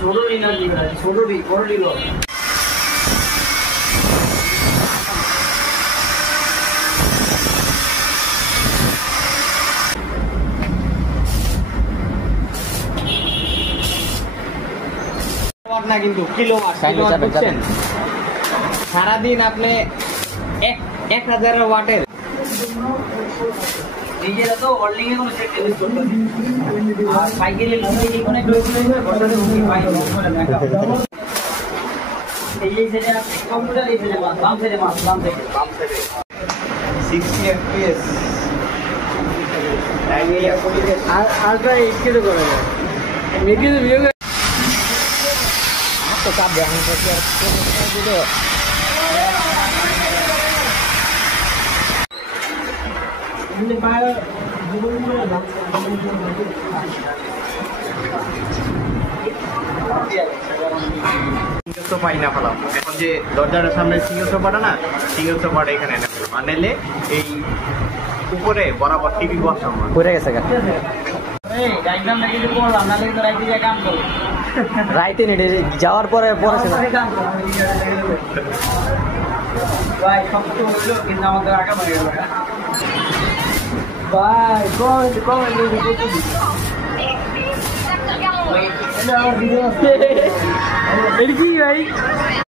ছোটই না কি ছোটই বড়ই লো ওয়াট না কিন্তু কিলোওয়াট বুঝছেন সারাদিন আপনি 1000 ওয়াটের নিজেরা তো হোল্ডিং এ কোনো সেট ইউজ করতে আর সাইকেলে মোবাইল অনেক লোক বসাতে মুখে পাই এই যে কম্পিউটার এই যে বাম সাইডে 60 fps আলট্রা 8 কিলো করা যায় মিডিয়াম ভিউ তো কাপ দেন দিলো ini pak সোফা না ফেলাম এখন যে দরজার সামনে সিঙ্গেল সোফাটা না সিঙ্গেল সোফাটা এখানে এনে ফেলাম আনলে এই উপরে বরাবর টিভি বসাম পড়ে গেছে গা এই ডায়াগ্রাম লাগিয়ে পড়লাম না লাগি তো রাইতে যা কাম করব রাইতে নেটে যাওয়ার পরে পড়াছে না ভাই সব কিছু হলো কিন্তু আমাদের আগে মরে গেল ভাই কোন ভিডিও এটা কি ভাই